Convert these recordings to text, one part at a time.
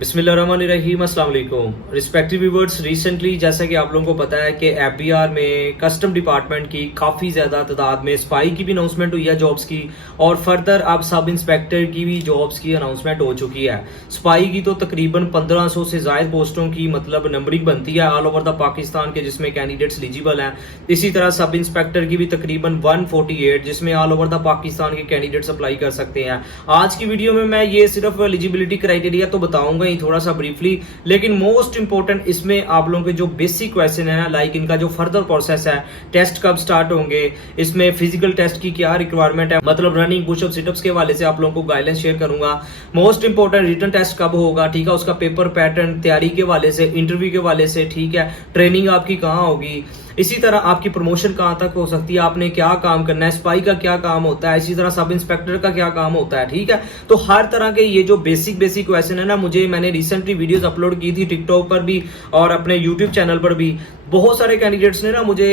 बिस्मिल्लाहिर्रहमानिर्रहीम, अस्सलाम वालेकुम। रिस्पेक्टिव व्यूअर्स, रिसेंटली जैसा कि आप लोगों को पता है कि एफबीआर में कस्टम डिपार्टमेंट की काफ़ी ज़्यादा तादाद में स्पाई की भी अनाउंसमेंट हुई है जॉब्स की, और फर्दर अब सब इंस्पेक्टर की भी जॉब्स की अनाउंसमेंट हो चुकी है। स्पाई की तो तकरीबन 1500 से ज़ायद पोस्टों की मतलब नंबरिंग बनती है ऑल ओवर द पाकिस्तान के, जिसमें कैंडिडेट्स एलिजिबल हैं। इसी तरह सब इंस्पेक्टर की भी तकरीबन 148, जिसमें ऑल ओवर द पाकिस्तान के कैंडिडेट्स अप्लाई कर सकते हैं। आज की वीडियो में मैं ये सिर्फ एलिजिबिलिटी क्राइटेरिया तो बताऊंगा थोड़ा सा ब्रीफली, लेकिन मोस्ट इंपोर्टेंट इसमें आप लोगों के जो बेसिक क्वेश्चन है ना, लाइक इनका जो फर्दर प्रोसेस है, टेस्ट कब स्टार्ट होंगे, इसमें फिजिकल टेस्ट की क्या रिक्वायरमेंट है, मतलब रनिंग पुशअप सिटअप्स के हवाले से आप लोगों को गाइडलाइन शेयर करूंगा। मोस्ट इंपोर्टेंट रिटन टेस्ट कब होगा, ठीक है, उसका पेपर पैटर्न, तैयारी के हवाले से, इंटरव्यू के हवाले से, ठीक है, ट्रेनिंग आपकी कहाँ होगी, इसी तरह आपकी प्रमोशन कहां तक हो सकती है, आपने क्या काम करना है, स्पाई का क्या काम होता है, इसी तरह सब इंस्पेक्टर का क्या काम होता है, ठीक है। तो हर तरह के ये जो बेसिक क्वेश्चन है ना, मैंने रिसेंटली वीडियोस अपलोड की थी टिकटॉक पर भी और अपने यूट्यूब चैनल पर भी। बहुत सारे कैंडिडेट्स ने ना मुझे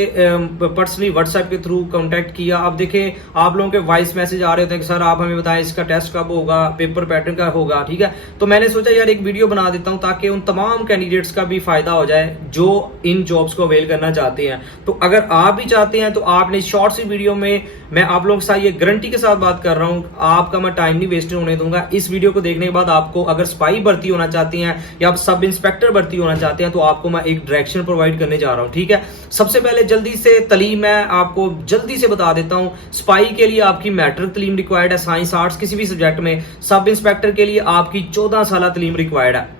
पर्सनली व्हाट्सएप के थ्रू कांटेक्ट किया। अब देखें, आप लोगों के वॉइस मैसेज आ रहे होते हैं कि सर आप हमें बताएं इसका टेस्ट कब होगा, पेपर पैटर्न का होगा, ठीक है। तो मैंने सोचा यार एक वीडियो बना देता हूं ताकि उन तमाम कैंडिडेट्स का भी फायदा हो जाए जो इन जॉब्स को अवेल करना चाहते हैं। तो अगर आप भी चाहते हैं तो आपने शॉर्ट सी वीडियो में मैं आप लोगों के साथ ये गारंटी के साथ बात कर रहा हूं, आपका मैं टाइम नहीं वेस्ट होने दूंगा। इस वीडियो को देखने के बाद आपको अगर स्पाई भर्ती होना चाहती हैं या आप सब इंस्पेक्टर भर्ती होना चाहते हैं तो आपको मैं एक डायरेक्शन प्रोवाइड करने जा रहा हूं, ठीक है। सबसे पहले जल्दी से तलीम मैं आपको जल्दी से बता देता हूं। स्पाई के लिए आपकी मैट्रिक तलीम रिक्वायर्ड है, साइंस आर्ट्स किसी भी सब्जेक्ट में। सब इंस्पेक्टर के लिए आपकी 14 साल तलीम रिक्वायर्ड है।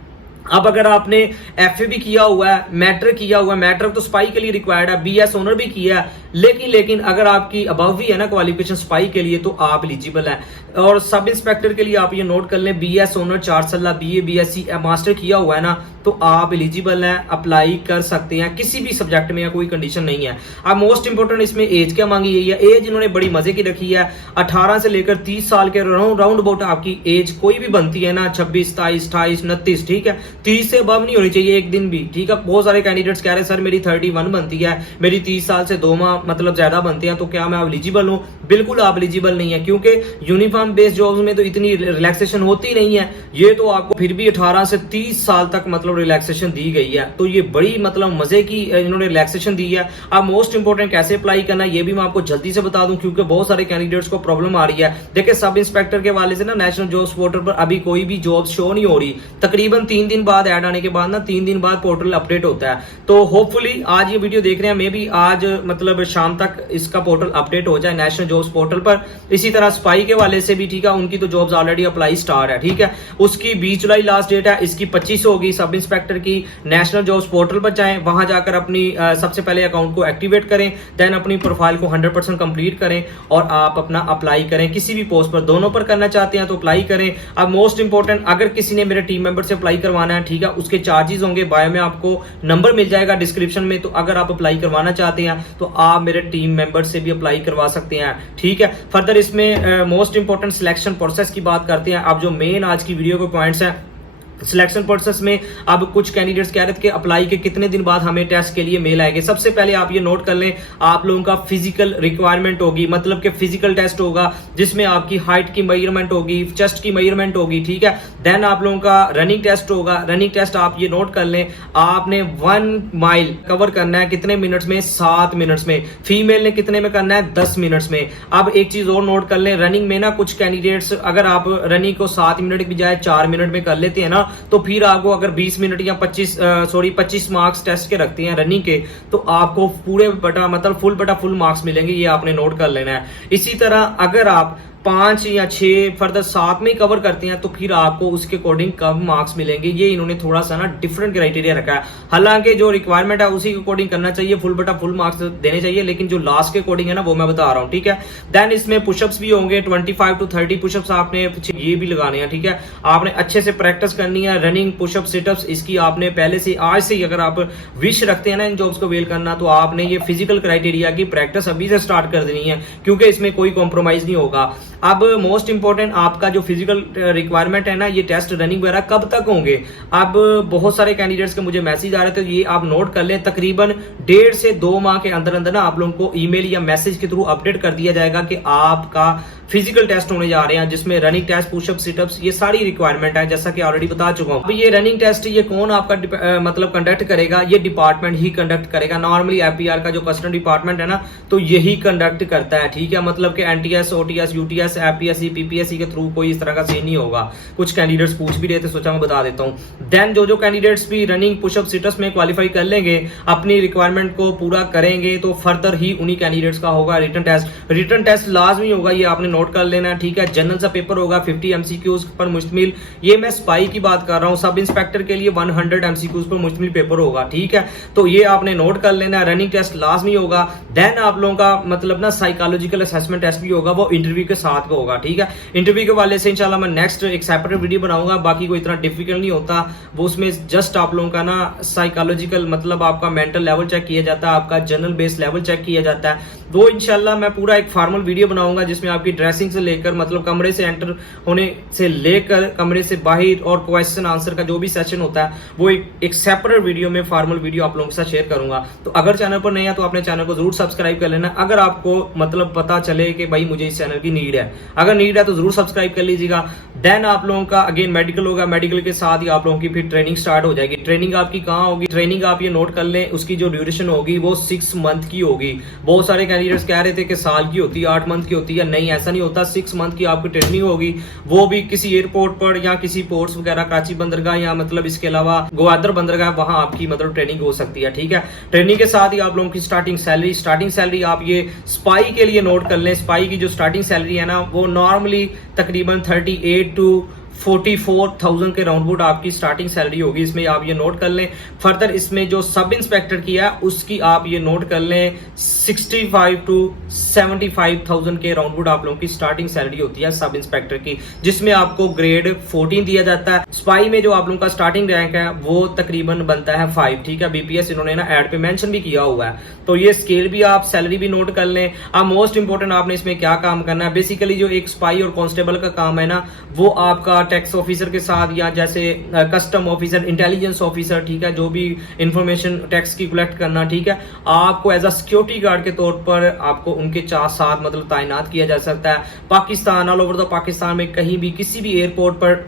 अब अगर आपने एफए भी किया हुआ है, मैट्रिक किया हुआ है, मैट्रिक तो स्पाई के लिए रिक्वायर्ड है, बीएस ऑनर भी किया है, लेकिन अगर आपकी अबव भी है ना क्वालिफिकेशन स्पाई के लिए तो आप एलिजिबल हैं। और सब इंस्पेक्टर के लिए आप ये नोट कर लें, बीएस ऑनर 4 साल, बीए बीएससी मास्टर किया हुआ है ना, तो आप एलिजिबल हैं, अप्लाई कर सकते हैं किसी भी सब्जेक्ट में, या कोई कंडीशन नहीं है। अब मोस्ट इंपोर्टेंट इसमें एज क्या मांगी गई है, एज इन्होंने बड़ी मजे की रखी है, 18 से लेकर 30 साल के राउंड अबाउट आपकी एज कोई भी बनती है ना, 26, 27, 28, 29, ठीक है। 30 से अबव नहीं होनी चाहिए एक दिन भी, ठीक है। बहुत सारे कैंडिडेट्स कह रहे हैं सर मेरी 31 बनती है, मेरी 30 साल से 2 माह मतलब ज्यादा बनती है, तो क्या मैं एलिजिबल हूं? बिल्कुल आप एलिजिबल नहीं है, क्योंकि यूनिफॉर्म बेस्ड जॉब्स में तो इतनी रिलैक्सेशन होती नहीं है। ये तो आपको फिर भी 18 से 30 साल तक मतलब रिलैक्सेशन दी गई है, तो ये बड़ी मतलब मजे की इन्होंने रिलैक्सेशन दी है। अब मोस्ट इंपोर्टेंट कैसे अप्लाई करना है ये भी मैं आपको जल्दी से बता दूं, क्योंकि बहुत सारे कैंडिडेट्स को प्रॉब्लम आ रही है। देखिए, सब इंस्पेक्टर के वाले से ना नेशनल जॉब्स पोर्टल पर अभी कोई भी जॉब शो नहीं हो रही। तकरीबन 3 दिन बाद ऐड आने के बाद ना 3 दिन बाद पोर्टल अपडेट होता है। तो होपफुली आज ये वीडियो देख रहे हैं, मे बी आज मतलब शाम तक इसका पोर्टल अपडेट हो जाए नेशनल जॉब्स पोर्टल पर। इसी तरह स्पाई के वाले से भी, ठीक है, उनकी तो जॉब्स ऑलरेडी अप्लाई स्टार है, ठीक है। उसकी 20 जुलाई लास्ट डेट है, इसकी 25 होगी। सब इंस्पेक्टर की नेशनल जॉब्स पोर्टल पर जाएं, वहां जाकर अपनी सबसे पहले अकाउंट को एक्टिवेट करें, देन अपनी प्रोफाइल को 100% कंप्लीट करें और आप अपना अप्लाई करें किसी भी पोस्ट पर। दोनों पर करना चाहते हैं तो अप्लाई करें। अब मोस्ट इंपोर्टेंट, अगर किसी ने मेरे टीम मेंबर से अप्लाई करवाना है, ठीक है, उसके चार्जेस होंगे, बायो में आपको नंबर मिल जाएगा डिस्क्रिप्शन में। तो अगर आप अप्लाई करवाना चाहते हैं तो आप मेरे टीम मेंबर से भी अप्लाई करवा सकते हैं, ठीक है। फर्दर इसमें मोस्ट इंपोर्टेंट सिलेक्शन प्रोसेस की बात करते हैं। अब जो मेन आज की वीडियो के पॉइंट्स हैं सिलेक्शन प्रोसेस में, अब कुछ कैंडिडेट्स कह रहे थे कि अप्लाई के कितने दिन बाद हमें टेस्ट के लिए मेल आएंगे। सबसे पहले आप ये नोट कर लें, आप लोगों का फिजिकल रिक्वायरमेंट होगी, मतलब कि फिजिकल टेस्ट होगा जिसमें आपकी हाइट की मेजरमेंट होगी, चेस्ट की मेजरमेंट होगी, ठीक है। देन आप लोगों का रनिंग टेस्ट होगा। रनिंग टेस्ट आप ये नोट कर लें, आपने 1 माइल कवर करना है कितने मिनट्स में? 7 मिनट्स में। फीमेल ने कितने में करना है? 10 मिनट्स में। अब एक चीज और नोट कर लें, रनिंग में ना कुछ कैंडिडेट्स अगर आप रनिंग को 7 मिनट की बजाय 4 मिनट में कर लेते हैं ना, तो फिर आपको अगर 20 मिनट या 25 मार्क्स टेस्ट के रखते हैं रनिंग के, तो आपको पूरे बटा मतलब फुल मार्क्स मिलेंगे। ये आपने नोट कर लेना है। इसी तरह अगर आप 5 या 6 फर्दर 7 में कवर करते हैं तो फिर आपको उसके अकॉर्डिंग कम मार्क्स मिलेंगे। ये इन्होंने थोड़ा सा ना डिफरेंट क्राइटेरिया रखा है। हालांकि जो रिक्वायरमेंट है उसी के अकॉर्डिंग करना चाहिए, फुल मार्क्स देने चाहिए, लेकिन जो लास्ट के अकॉर्डिंग है ना वो मैं बता रहा हूं, ठीक है। देन इसमें पुशअप्स भी होंगे, 25 to 30 पुशअप्स आपने ये भी लगाने हैं, ठीक है। आपने अच्छे से प्रैक्टिस करनी है, रनिंग, पुशअप, सिटअप्स, इसकी आपने पहले से आज से ही अगर आप विश रखते हैं ना इन जॉब्स को वेल करना, तो आपने ये फिजिकल क्राइटेरिया की प्रैक्टिस अभी से स्टार्ट कर देनी है, क्योंकि इसमें कोई कॉम्प्रोमाइज नहीं होगा। अब मोस्ट इंपोर्टेंट आपका जो फिजिकल रिक्वायरमेंट है ना, ये टेस्ट रनिंग वगैरह कब तक होंगे? अब बहुत सारे कैंडिडेट्स के मुझे मैसेज आ रहे थे, ये आप नोट कर लें, तकरीबन 1.5 से 2 माह के अंदर अंदर ना आप लोगों को ईमेल या मैसेज के थ्रू अपडेट कर दिया जाएगा कि आपका फिजिकल टेस्ट होने जा रहे हैं जिसमें रनिंग टेस्ट, पुशअप, सिटअप्स, ये सारी रिक्वायरमेंट है जैसा कि ऑलरेडी बता चुका हूं। अब ये रनिंग टेस्ट ये कौन आपका मतलब कंडक्ट करेगा, ये डिपार्टमेंट ही कंडक्ट करेगा। नॉर्मली एपीआर का जो कस्टम डिपार्टमेंट है ना, तो यही कंडक्ट करता है, ठीक है। मतलब कि NTS, OTS, UTS, APSC, PPSC के थ्रू कोई इस तरह का सीन नहीं होगा। कुछ कैंडिडेट्स पूछ भी रहे थे, सोचा मैं बता देता हूं। देन जो कैंडिडेट्स भी रनिंग, पुशअप, सिटअप्स में क्वालिफाई कर लेंगे, अपनी रिक्वायरमेंट को पूरा करेंगे, तो फर्दर ही उन्हीं कैंडिडेट्स का होगा रिटन टेस्ट। रिटन टेस्ट लाजमी होगा, ये आपने नोट कर लेना है, ठीक है। जनरल सा पेपर होगा 50 एमसीक्यूज पर मुश्तमिल। ये मैं स्पाई की बात कर रहा हूं, सब इंस्पेक्टर के लिए 100 एमसीक्यूज पर मुश्तमिल पेपर होगा, ठीक है। तो ये आपने नोट कर लेना है। रनिंग टेस्ट लाजमी होगा। देन आप लोगों का मतलब ना साइकोलॉजिकल असेसमेंट टेस्ट भी होगा, वो इंटरव्यू के साथ होगा, ठीक है। इंटरव्यू के वाले से इंशाल्लाह मैं नेक्स्ट एक सेपरेट वीडियो बनाऊंगा। बाकी कोई इतना डिफिकल्ट नहीं होता वो, उसमें जस्ट आप लोगों का ना साइकोलॉजिकल मतलब आपका मेंटल लेवल चेक किया जाता है, आपका जनरल बेस लेवल चेक किया जाता है। वो इंशाल्लाह मैं पूरा एक फॉर्मल वीडियो बनाऊंगा जिसमें आपकी ड्रेसिंग से लेकर मतलब कमरे से एंटर होने से लेकर कमरे से बाहर और क्वेश्चन आंसर का जो भी सेशन होता है वो एक सेपरेट वीडियो में फॉर्मल वीडियो आप लोगों के साथ शेयर करूंगा। तो अगर चैनल पर नहीं है तो अपने चैनल को जरूर सब्सक्राइब कर लेना, अगर आपको मतलब पता चले कि भाई मुझे इस चैनल की नीड है। अगर नीड है तो जरूर सब्सक्राइब कर लीजिएगा। देन आप लोगों का अगेन मेडिकल होगा, मेडिकल के साथ ही आप लोगों की फिर ट्रेनिंग स्टार्ट हो जाएगी। ट्रेनिंग आपकी कहाँ होगी, ट्रेनिंग आप ये नोट कर लें, उसकी जो ड्यूरेशन होगी वो 6 मंथ की होगी। बहुत सारे कैंडिडेट्स कह रहे थे कि साल की होती है, 8 मंथ की होती है, नहीं ऐसा नहीं होता। 6 मंथ की आपकी ट्रेनिंग होगी, वो भी किसी एयरपोर्ट पर या किसी पोर्ट्स वगैरह, कराची बंदरगाह या मतलब इसके अलावा ग्वादर बंदरगाह, वहां आपकी मतलब ट्रेनिंग हो सकती है, ठीक है। ट्रेनिंग के साथ ही आप लोगों की स्टार्टिंग सैलरी आप ये स्पाई के लिए नोट कर लें। स्पाई की जो स्टार्टिंग सैलरी है ना वो नॉर्मली तकरीबन 38 टू 44,000 के राउंड आपकी स्टार्टिंग सैलरी होगी। इसमें आप ये नोट कर लें। फर्दर इसमें जो सब इंस्पेक्टर की है उसकी आप ये नोट कर लें 65 टू 75,000 के राउंड आप लोगों की स्टार्टिंग सैलरी होती है सब इंस्पेक्टर की, जिसमें आपको ग्रेड 14 दिया जाता है। स्पाई में जो आप लोगों का स्टार्टिंग रैंक है वो तकरीबन बनता है 5, ठीक है। बीपीएस इन्होंने ना एड पे मेंशन भी किया हुआ है, तो ये स्केल भी आप सैलरी भी नोट कर लें। अब मोस्ट इंपोर्टेंट आपने इसमें क्या काम करना है, बेसिकली जो एक स्पाई और कांस्टेबल का काम है ना वो आपका टैक्स ऑफिसर के साथ या जैसे कस्टम ऑफिसर, इंटेलिजेंस ऑफिसर, ठीक है, जो भी इंफॉर्मेशन टैक्स की कलेक्ट करना, ठीक है, आपको एज अ सिक्योरिटी गार्ड के तौर पर आपको उनके साथ मतलब तैनात किया जा सकता है। Pakistan, all over the Pakistan में कहीं भी किसी भी एयरपोर्ट पर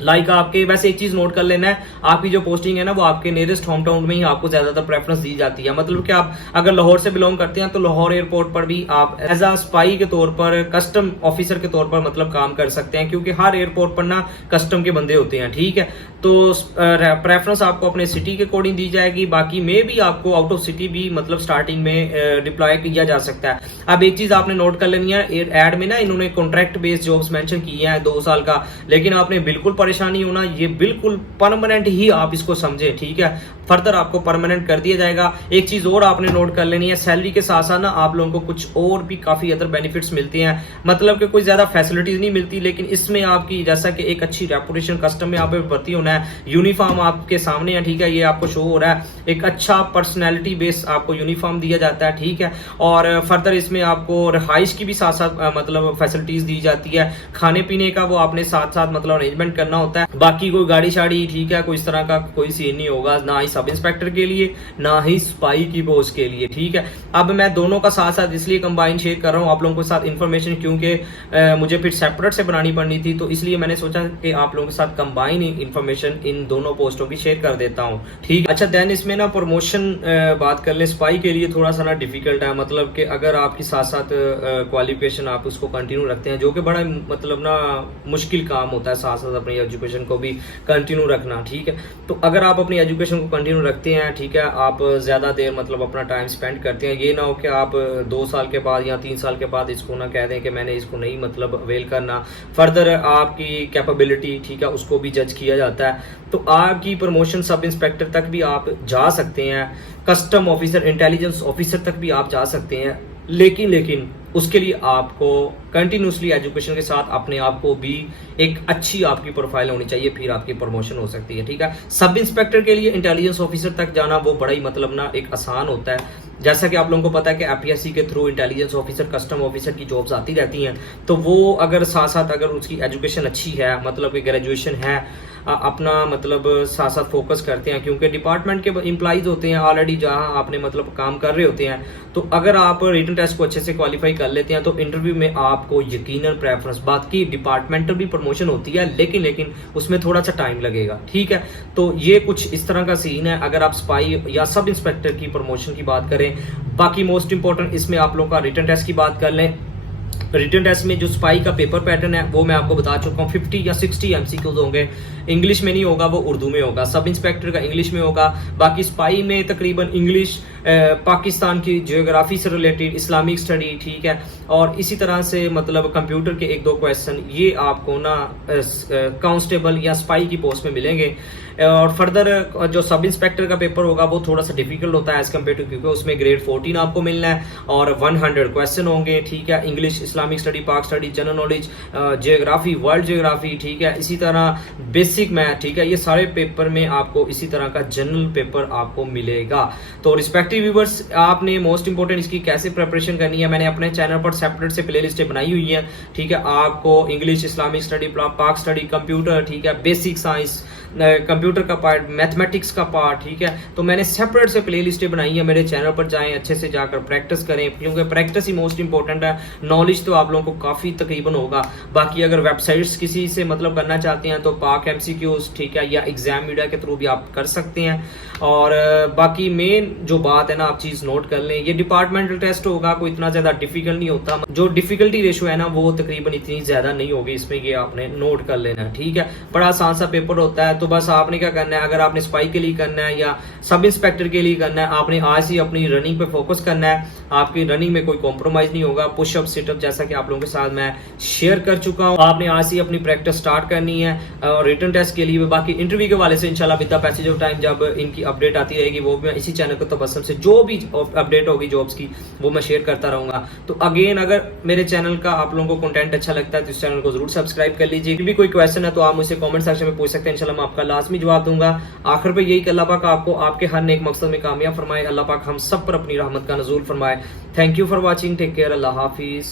लाइक आपके, वैसे एक चीज नोट कर लेना है, आपकी जो पोस्टिंग है ना वो आपके नियरेस्ट होम टाउन में ही आपको ज्यादातर प्रेफरेंस दी जाती है। मतलब कि आप अगर लाहौर से बिलोंग करते हैं तो लाहौर एयरपोर्ट पर भी आप एज अ स्पाई के तौर पर, कस्टम ऑफिसर के तौर पर मतलब काम कर सकते हैं, क्योंकि हर एयरपोर्ट पर ना कस्टम के बंदे होते हैं, ठीक है। तो प्रेफरेंस आपको अपने सिटी के अकॉर्डिंग दी जाएगी। बाकी में भी आपको आउट ऑफ सिटी भी मतलब स्टार्टिंग में डिप्लॉय किया जा सकता है। अब एक चीज आपने नोट कर लेनी है, एड में ना इन्होंने कॉन्ट्रैक्ट बेस्ड जॉब्स मेंशन किए हैं 2 साल का, लेकिन आपने बिल्कुल परेशानी होना, ये बिल्कुल परमानेंट ही आप इसको समझे, ठीक है। फर्दर आपको परमानेंट कर दिया जाएगा। एक चीज और आपने नोट कर लेनी है, सैलरी के साथ साथ ना आप लोगों को कुछ और भी काफी अदर बेनिफिट्स मिलते हैं। मतलब कि कोई ज्यादा फैसिलिटीज नहीं मिलती, लेकिन इसमें आपकी जैसा कि एक अच्छी रेपुटेशन, कस्टम में आप भर्ती होना है, यूनिफॉर्म आपके सामने है, ठीक है, ये आपको शो हो रहा है। एक अच्छा पर्सनैलिटी बेस आपको यूनिफॉर्म दिया जाता है, ठीक है। और फर्दर इसमें आपको रहाइश की भी साथ साथ मतलब फैसिलिटीज दी जाती है। खाने पीने का वो आपने साथ साथ मतलब अरेंजमेंट करना होता है। बाकी कोई गाड़ी शाड़ी, ठीक है, कोई इस तरह का कोई सीन नहीं होगा, ना ही सब इंस्पेक्टर के लिए ना ही स्पाई की पोस्ट के लिए, ठीक है। अब मैं दोनों का साथ साथ इसलिए कंबाइन शेयर कर रहा हूं आप लोगों के साथ इन्फॉर्मेशन, क्योंकि मुझे फिर सेपरेट से बनानी पड़नी थी, तो इसलिए मैंने सोचा कि आप लोगों के साथ कंबाइन इन्फॉर्मेशन इन दोनों पोस्टों की शेयर कर देता हूं, ठीक है। अच्छा, देन इसमें ना प्रमोशन बात कर ले, स्पाई के लिए थोड़ा सा ना डिफिकल्ट है। मतलब कि अगर आपकी साथ साथ क्वालिफिकेशन आप उसको कंटिन्यू रखते हैं, जो कि बड़ा मतलब ना मुश्किल काम होता है, साथ साथ अपनी एजुकेशन को भी कंटिन्यू रखना, ठीक है। तो अगर आप अपनी एजुकेशन को कंटिन्यू रखते हैं, ठीक है, आप ज्यादा देर मतलब अपना टाइम स्पेंड करते हैं, ये ना हो कि आप 2 साल के बाद या 3 साल के बाद इसको ना कह दें कि मैंने इसको नहीं मतलब अवेल करना। फर्दर आपकी कैपेबिलिटी, ठीक है, उसको भी जज किया जाता है। तो आपकी प्रमोशन सब इंस्पेक्टर तक भी आप जा सकते हैं, कस्टम ऑफिसर, इंटेलिजेंस ऑफिसर तक भी आप जा सकते हैं, लेकिन उसके लिए आपको कंटिन्यूसली एजुकेशन के साथ अपने आप को भी एक अच्छी आपकी प्रोफाइल होनी चाहिए, फिर आपकी प्रमोशन हो सकती है, ठीक है। सब इंस्पेक्टर के लिए इंटेलिजेंस ऑफिसर तक जाना वो बड़ा ही मतलब ना एक आसान होता है। जैसा कि आप लोगों को पता है कि एपीएससी के through intelligence officer, custom officer की जॉब्स आती रहती हैं, तो वो अगर साथ साथ अगर उसकी एजुकेशन अच्छी है, मतलब कि ग्रेजुएशन है, अपना मतलब साथ साथ फोकस करते हैं, क्योंकि डिपार्टमेंट के एम्प्लॉइज होते हैं ऑलरेडी जहां आपने मतलब काम कर रहे होते हैं, तो अगर आप रिटन टेस्ट को अच्छे से क्वालिफाई कर लेते हैं तो इंटरव्यू में आपको यकीनन प्रेफरेंस, बात की डिपार्टमेंटल भी प्रमोशन होती है लेकिन उसमें थोड़ा सा टाइम लगेगा, ठीक है। तो ये कुछ इस तरह का सीन है अगर आप स्पाई या सब इंस्पेक्टर की प्रमोशन की बात करें। बाकी मोस्ट इंपॉर्टेंट इसमें आप लोगों का रिटन टेस्ट की बात कर लें। रिटन टेस्ट में जो स्पाई का पेपर पैटर्न है वो मैं आपको बता चुका हूँ, 50 या 60 एमसीक्यूज होंगे। इंग्लिश में नहीं होगा, वो उर्दू में होगा। सब इंस्पेक्टर का इंग्लिश में होगा। बाकी स्पाई में तकरीबन इंग्लिश, पाकिस्तान की जियोग्राफी से रिलेटेड, इस्लामिक स्टडी, ठीक है, और इसी तरह से मतलब कंप्यूटर के 1-2 क्वेश्चन ये आपको ना कांस्टेबल या स्पाई की पोस्ट में मिलेंगे। और फर्दर जो सब इंस्पेक्टर का पेपर होगा वो थोड़ा सा डिफिकल्ट होता है एज कम्पेयर टू, क्योंकि उसमें ग्रेड 14 आपको मिलना है और 100 क्वेश्चन होंगे, ठीक है। इंग्लिश, इस्लामिक स्टडी, पाक study, general knowledge, geography, world geography, ठीक है, इसी तरह बेसिक मैथ, ठीक है। ये सारे पेपर में आपको इसी तरह का जनरल पेपर आपको मिलेगा। तो रिस्पेक्टिव व्यूअर्स, आपने मोस्ट इंपोर्टेंट इसकी कैसे प्रिपरेशन करनी है, मैंने अपने चैनल पर सेपरेट से प्ले लिस्टें बनाई हुई है, ठीक है। आपको इंग्लिश, इस्लामिक स्टडी, पाक स्टडी, कंप्यूटर, ठीक है, बेसिक साइंस, कंप्यूटर का पार्ट, मैथमेटिक्स का पार्ट, ठीक है। तो मैंने सेपरेट से प्ले लिस्टें बनाई है, मेरे चैनल पर जाएं, अच्छे से जाकर प्रैक्टिस करें, क्योंकि प्रैक्टिस ही मोस्ट इंपॉर्टेंट है। नॉलेज तो आप लोगों को काफ़ी तकरीबन होगा। बाकी अगर वेबसाइट्स किसी से मतलब करना चाहते हैं तो पाक एमसीक्यूज, ठीक है, या एग्जाम मीडिया के थ्रू भी आप कर सकते हैं। और बाकी मेन जो बात है ना, आप चीज़ नोट कर लें, ये डिपार्टमेंटल टेस्ट होगा, कोई इतना ज़्यादा डिफिकल्ट नहीं होता। जो डिफिकल्टी रेशो है ना वो तकरीबन इतनी ज़्यादा नहीं होगी इसमें, ये आपने नोट कर लेना है, ठीक है। बड़ा आसान सा पेपर होता है। तो बस आपने क्या करना है, अगर आपने स्पाई के लिए करना है या सब इंस्पेक्टर के लिए करना है, आपने आज ही अपनी रनिंग पे फोकस करना है। आपकी रनिंग में कोई कॉम्प्रोमाइज नहीं होगा। पुशअप, सिटअप जैसा कि आप लोगों के साथ मैं शेयर कर चुका हूं, आपने आज ही अपनी प्रैक्टिस स्टार्ट करनी है। और रिटन टेस्ट के लिए बाकी इंटरव्यू के वाले से इंशाल्लाह with the passage of time जब इनकी अपडेट आती रहेगी वो भी मैं इसी चैनल को तबस्सुम से जो भी अपडेट होगी जॉब्स की वो मैं शेयर करता रहूंगा। तो अगेन, अगर मेरे चैनल का आप लोगों को कंटेंट अच्छा लगता है तो इस चैनल को जरूर सब्सक्राइब कर लीजिए। भी कोई क्वेश्चन है तो आप मुझसे कमेंट सेक्शन में पूछ सकते हैं, इंशाल्लाह मैं आपका लाजमी जवाब दूंगा। आखिर पे यही कि अल्लाह पाक आपको आपके हर नेक मकसद में कामयाब फरमाए। अल्लाह पाक हम सब पर अपनी रहमत का नज़ूल फरमाए। Thank you for watching, take care, अल्लाह हाफिज।